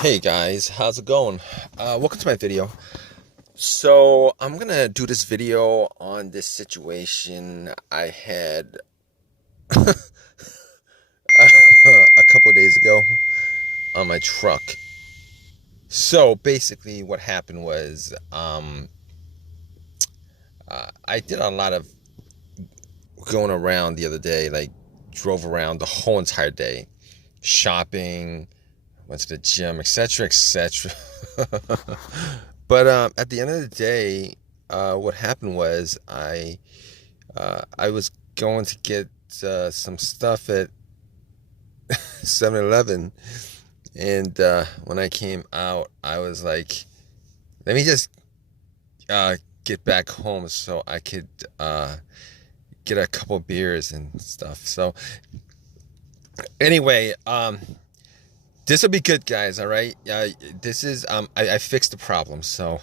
Hey guys, how's it going? Welcome to my video. So I'm gonna do this video on this situation I had a couple days ago on my truck. So basically what happened was I did a lot of going around the other day, like drove around the whole entire day, shopping, went to the gym, etc., etc. But at the end of the day, what happened was I was going to get some stuff at 7-Eleven, and when I came out, I was like, let me just get back home so I could get a couple beers and stuff. So anyway, this will be good, guys. All right. This is I fixed the problem. So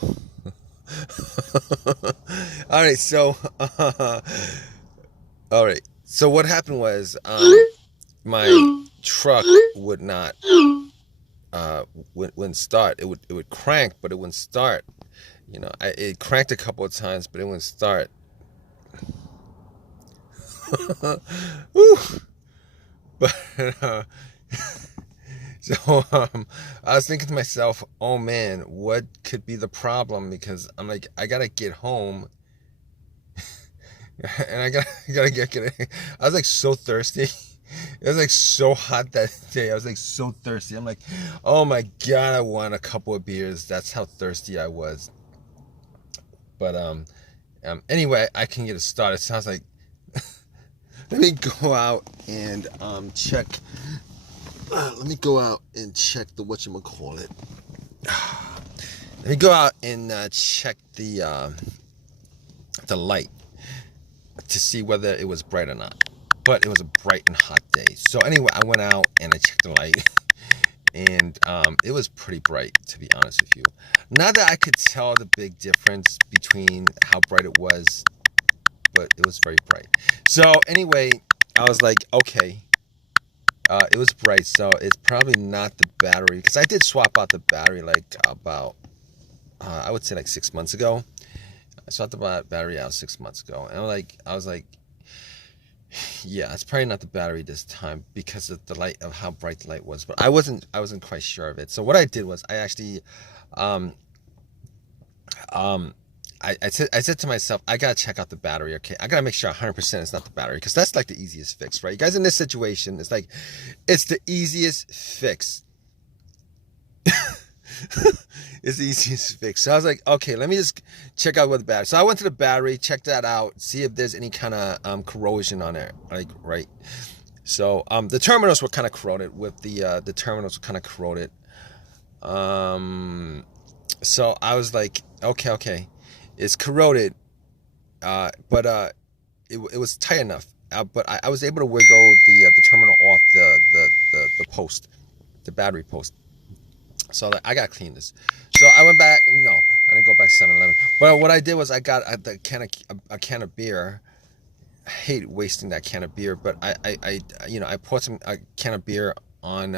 all right. So all right. So what happened was my truck would not wouldn't start. It would crank, but it wouldn't start. You know, it cranked a couple of times, but it wouldn't start. Woo. But so I was thinking to myself, oh man, what could be the problem? Because I'm like, I gotta get home, and I gotta get. I was like so thirsty. It was like so hot that day. I was like so thirsty. I'm like, oh my god, I want a couple of beers. That's how thirsty I was. But anyway, I can get it started. So I was like, let me go out and check. Let me go out and check the whatchamacallit. Let me go out and check the light to see whether it was bright or not. But it was a bright and hot day. So anyway, I went out and I checked the light, and it was pretty bright, to be honest with you. Not that I could tell the big difference between how bright it was, but it was very bright. So anyway, I was like, okay, it was bright, so it's probably not the battery, because I did swap out the battery like about, I would say like 6 months ago. I swapped the battery out 6 months ago, and I was like, yeah, it's probably not the battery this time because of the light, of how bright the light was. But I wasn't quite sure of it. So what I did was I actually, um, um, I said to myself, I gotta check out the battery. Okay, I gotta make sure 100% it's not the battery, because that's like the easiest fix, right? You guys, in this situation, it's like, it's the easiest fix. It's the easiest fix. So I was like, okay, let me just check out what the battery. So I went to the battery, checked that out, see if there's any kind of corrosion on there, like, right. So the terminals were kind of corroded. With the terminals were kind of corroded. So I was like, okay, it's corroded, but it was tight enough. But I was able to wiggle the terminal off the post, the battery post. So I got to clean this. So I went back. No, I didn't go back to 7-Eleven. But what I did was I got a can of beer. I hate wasting that can of beer, but I poured a can of beer on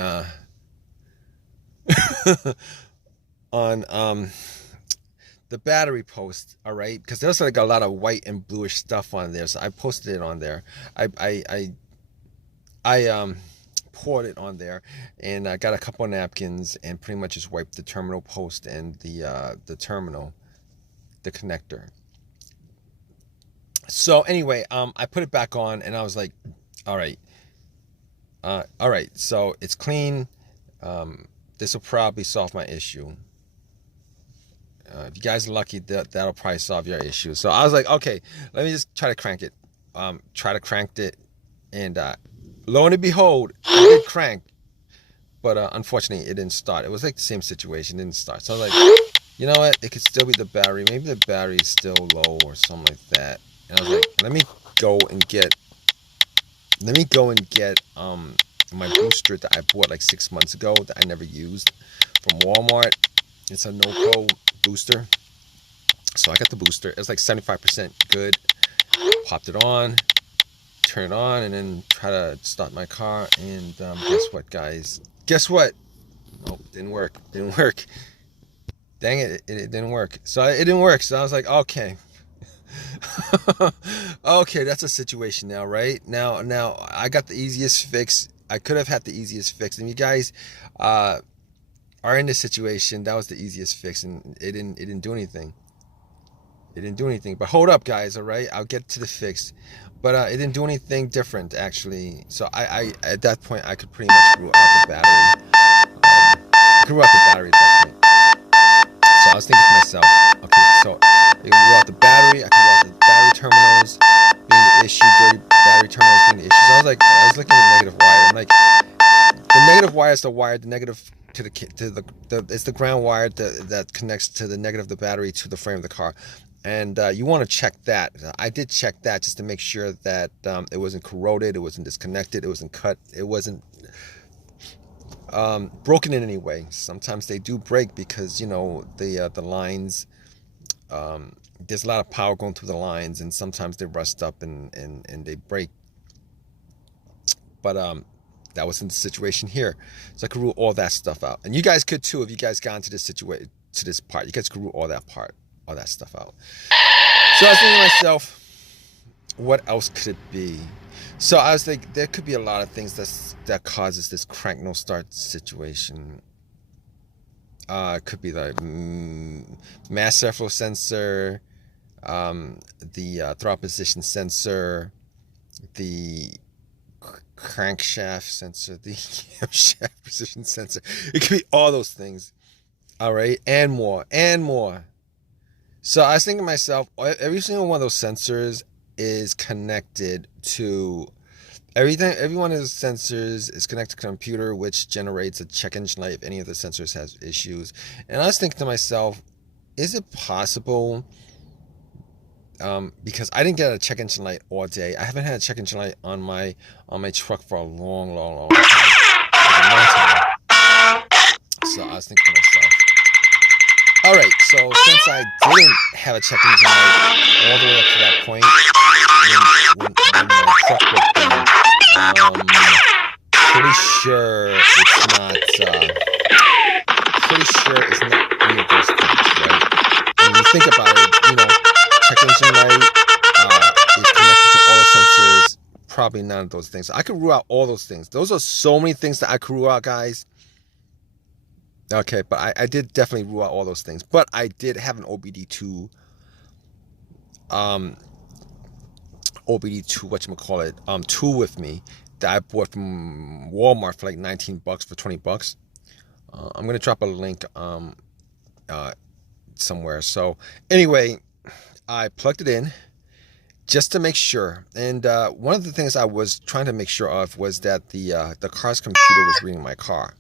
on the battery post. All right, because there was like a lot of white and bluish stuff on there, so I posted it on there. I poured it on there, and I got a couple of napkins and pretty much just wiped the terminal post and the terminal, the connector. So anyway, I put it back on, and I was like, all right, so it's clean. This will probably solve my issue. If you guys are lucky, that'll probably solve your issue. So I was like, okay, let me just try to crank it. Try to crank it, and lo and behold, it did crank. But unfortunately, it didn't start. It was like the same situation. It didn't start. So I was like, you know what? It could still be the battery. Maybe the battery is still low or something like that. And I was like, let me go and get my booster that I bought like 6 months ago that I never used from Walmart. It's a no-pro booster. So I got the booster. It was like 75% good. Popped it on, turn it on, and then try to start my car. And guess what, guys? Guess what? Oh, Didn't work. Didn't work. Dang it, it didn't work. So it didn't work. So I was like, okay. Okay, that's a situation now, right? Now I got the easiest fix. I could have had the easiest fix. And you guys are in this situation, that was the easiest fix, and it didn't do anything. It didn't do anything. But hold up, guys, all right? I'll get to the fix. But it didn't do anything different, actually. So I at that point, I could pretty much grew out the battery. I grew out the battery at that point. So I was thinking to myself, okay, so you can roll out the battery, I can roll out the battery terminals being the issue, dirty battery terminals being the issue. So I was looking at the negative wire. I'm like, the negative wire is the wire, the negative to the it's the ground wire that connects to the negative of the battery to the frame of the car. And you want to check that. I did check that just to make sure that it wasn't corroded, it wasn't disconnected, it wasn't cut, it wasn't broken in any way. Sometimes they do break because, you know, the lines, there's a lot of power going through the lines, and sometimes they rust up and they break. But that wasn't the situation here, so I could rule all that stuff out, and you guys could too if you guys got into this situation, to this part. You guys could rule all that stuff out. So I was thinking to myself, what else could it be? So I was like, there could be a lot of things that causes this crank no start situation. It could be like mass airflow sensor, the throttle position sensor, the crankshaft sensor, the camshaft position sensor. It could be all those things. All right, and more, and more. So I was thinking to myself, every single one of those sensors is connected to everything. Every one of those sensors is connected to a computer, which generates a check engine light if any of the sensors has issues. And I was thinking to myself, is it possible? Because I didn't get a check engine light all day. I haven't had a check engine light on my truck for a long time. So I was thinking to myself, all right, so since I didn't have a check engine light all the way up to that point, when my truck broke down, pretty sure it's not any of those things, right? And when you think about it, you know, check engine light is connected to all the sensors, probably none of those things. So I could rule out all those things. Those are so many things that I could rule out, guys. Okay, but I did definitely rule out all those things. But I did have an OBD2, tool with me that I bought from Walmart for like $19 for $20. I'm gonna drop a link somewhere. So anyway, I plugged it in just to make sure. And one of the things I was trying to make sure of was that the car's computer was reading my car.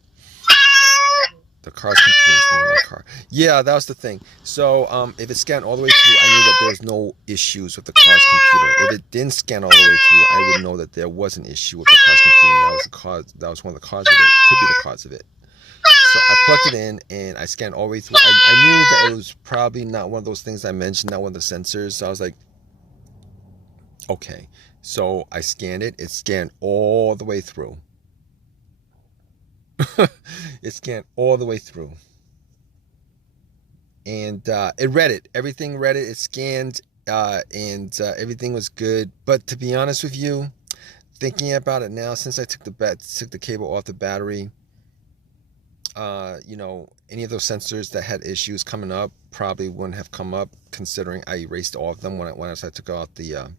The car's computer was reading my car. Yeah, that was the thing. So if it scanned all the way through, I knew that there was no issues with the car's computer. If it didn't scan all the way through, I would know that there was an issue with the car's computer. And that was one of the causes of it. Could be the cause of it. So I plugged it in and I scanned all the way through. I knew that it was probably not one of those things I mentioned, not one of the sensors. So I was like, okay. So I scanned it. It scanned all the way through. It scanned all the way through. And it read it. Everything read it. It scanned and everything was good. But to be honest with you, thinking about it now, since I took the cable off the battery, you know, any of those sensors that had issues coming up probably wouldn't have come up, considering I erased all of them when I took out the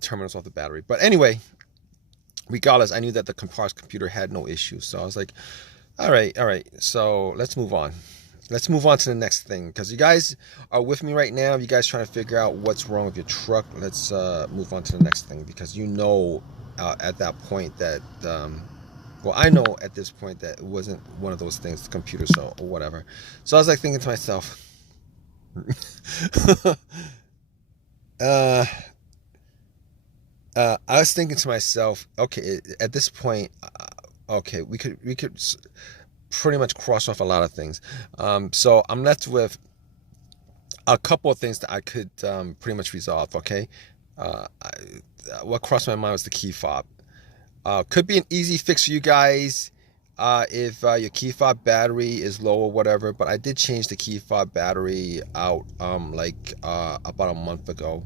terminals off the battery. But anyway, regardless, I knew that the car's computer had no issues. So I was like, all right, so let's move on. Let's move on to the next thing, because you guys are with me right now. You guys trying to figure out what's wrong with your truck. Let's move on to the next thing, because you know at that point that well, I know at this point that it wasn't one of those things, the computer, so or whatever. So I was like thinking to myself, I was thinking to myself, okay, at this point, okay, we could pretty much cross off a lot of things. So I'm left with a couple of things that I could pretty much resolve. Okay, what crossed my mind was the key fob. Could be an easy fix for you guys. if your key fob battery is low or whatever. But I did change the key fob battery out about a month ago.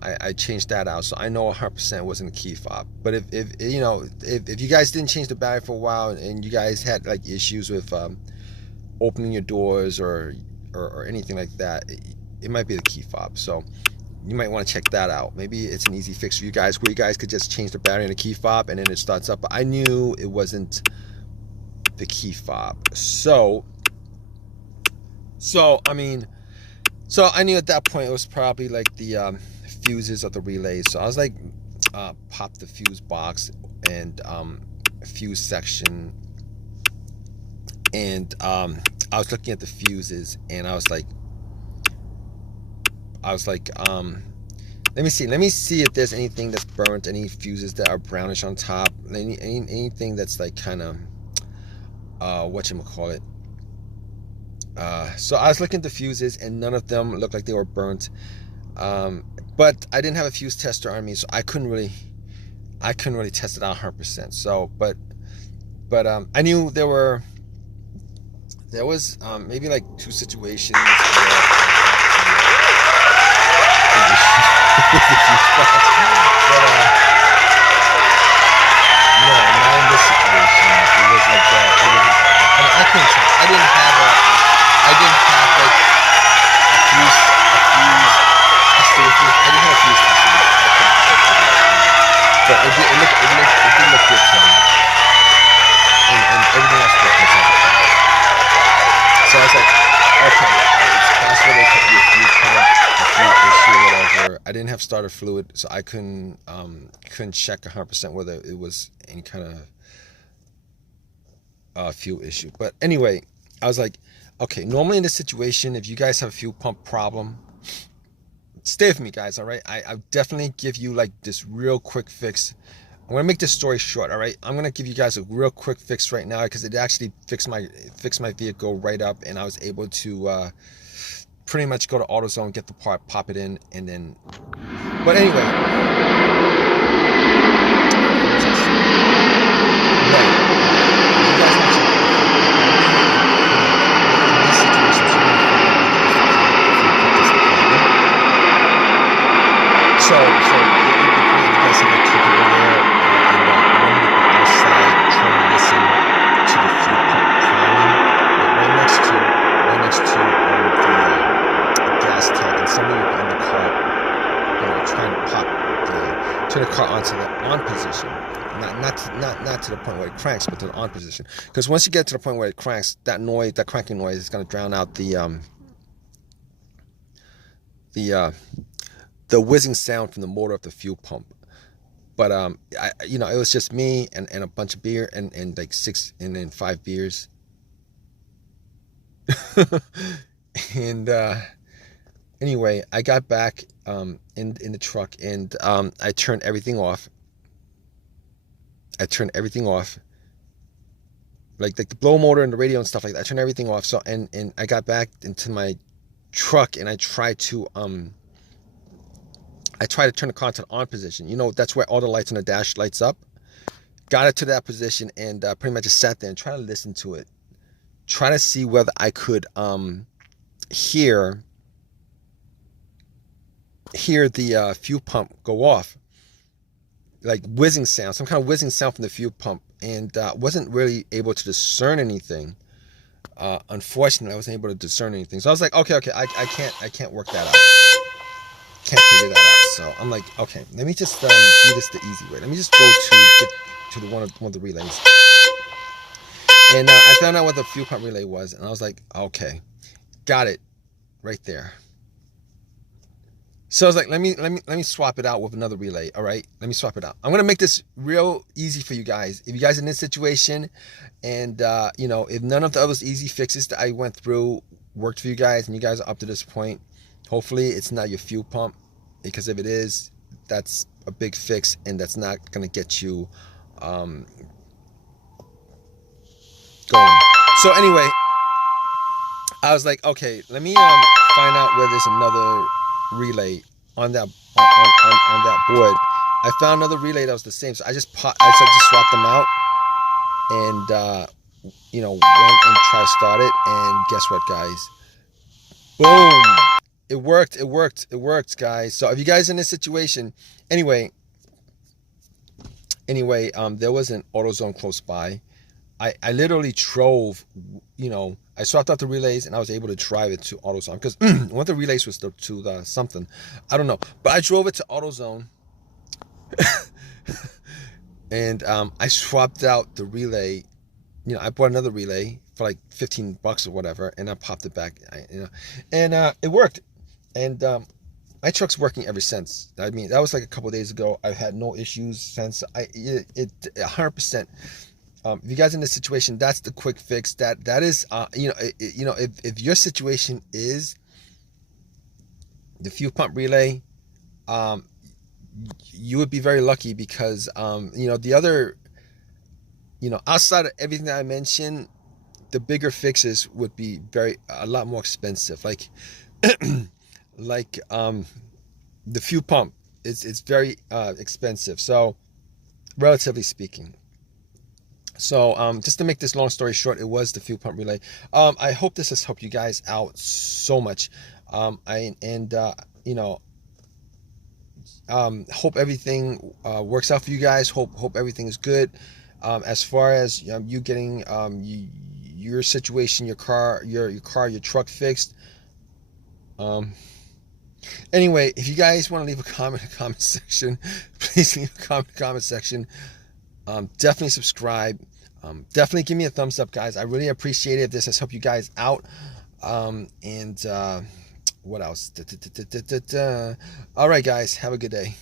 I changed that out, so I know 100% wasn't a key fob. But if you know, if you guys didn't change the battery for a while and you guys had like issues with opening your doors or anything like that, it might be the key fob. So you might want to check that out. Maybe it's an easy fix for you guys where you guys could just change the battery in the key fob and then it starts up. But I knew it wasn't the key fob. So I mean, so I knew at that point it was probably like the fuses of the relays. So I was like, pop the fuse box and fuse section, and I was looking at the fuses, and I was like, let me see if there's anything that's burnt, any fuses that are brownish on top, anything that's like kind of whatchamacallit. So I was looking at the fuses, and none of them looked like they were burnt. But I didn't have a fuse tester on me, so I couldn't really test it out 100%. So, but I knew there was maybe like 2 situations where no, not in this situation. It was like that. It was, I couldn't tell. I didn't have like a fuse tester with me. I didn't have a fuse tester with me. But it did look good to me. And everything else looked good. So I was like, okay, it's possible there could be a fuse pump, a fluid issue, whatever. I didn't have starter fluid, so I couldn't check 100% whether it was any kind of fuel issue. But anyway, I was like, okay, normally in this situation, if you guys have a fuel pump problem, stay with me, guys, all right? I'll definitely give you like this real quick fix. I'm gonna make this story short, all right? I'm gonna give you guys a real quick fix right now because it actually fixed my vehicle right up, and I was able to pretty much go to AutoZone, get the part, pop it in, and then. But anyway, So you guys have a two people there, and one outside trying to listen to the fuel pump priming, right next to the gas tank, and somebody would be in the car, trying to turn the car onto the on position, not to the point where it cranks, but to the on position. Because once you get to the point where it cranks, that cranking noise is going to drown out the whizzing sound from the motor of the fuel pump. But it was just me and a bunch of beer and like 6 and then 5 beers. And anyway, I got back in the truck, and I turned everything off. Like the blow motor and the radio and stuff like that. I turned everything off. So and I got back into my truck, and I tried to turn the car to the on position. That's where all the lights on the dash lights up. Got it to that position, and pretty much just sat there and tried to listen to it. Try to see whether I could hear the fuel pump go off. Like whizzing sound, some kind of whizzing sound from the fuel pump. And wasn't really able to discern anything. Unfortunately, I wasn't able to discern anything. So I was like, okay, I can't work that out. Can't figure that out. So I'm like, okay, let me just do this the easy way. Let me just go to one of the relays. And I found out what the fuel pump relay was, and I was like, okay, got it right there. So I was like, let me swap it out with another relay. All right, let me swap it out. I'm gonna make this real easy for you guys. If you guys are in this situation, and if none of the other easy fixes that I went through worked for you guys, and you guys are up to this point, hopefully it's not your fuel pump, because if it is, that's a big fix, and that's not gonna get you going. So anyway, I was like, okay, let me find out where there's another relay on that board. I found another relay that was the same, so I just swapped them out. and went and tried to start it, and guess what, guys? Boom! It worked. It worked. It worked, guys. So if you guys in this situation, anyway, there was an AutoZone close by. I literally drove, I swapped out the relays and I was able to drive it to AutoZone because one of the relays was to the something, I don't know, but I drove it to AutoZone and I swapped out the relay. I bought another relay for like $15 or whatever, and I popped it back, and it worked. And my truck's working ever since. I mean, that was like a couple of days ago. I've had no issues since. It 100%. If you guys in this situation, that's the quick fix. That is, if your situation is the fuel pump relay, you would be very lucky because the other, outside of everything that I mentioned, the bigger fixes would be a lot more expensive. Like the fuel pump, it's very expensive. So relatively speaking. So just to make this long story short, it was the fuel pump relay. I hope this has helped you guys out so much. Hope everything works out for you guys. Hope everything is good. As far as you getting your situation, your truck fixed. Anyway, if you guys want to leave a comment in the comment section, please leave a comment in the comment section. Definitely subscribe. Definitely give me a thumbs up, guys. I really appreciate it if this has helped you guys out. What else? All right, guys. Have a good day.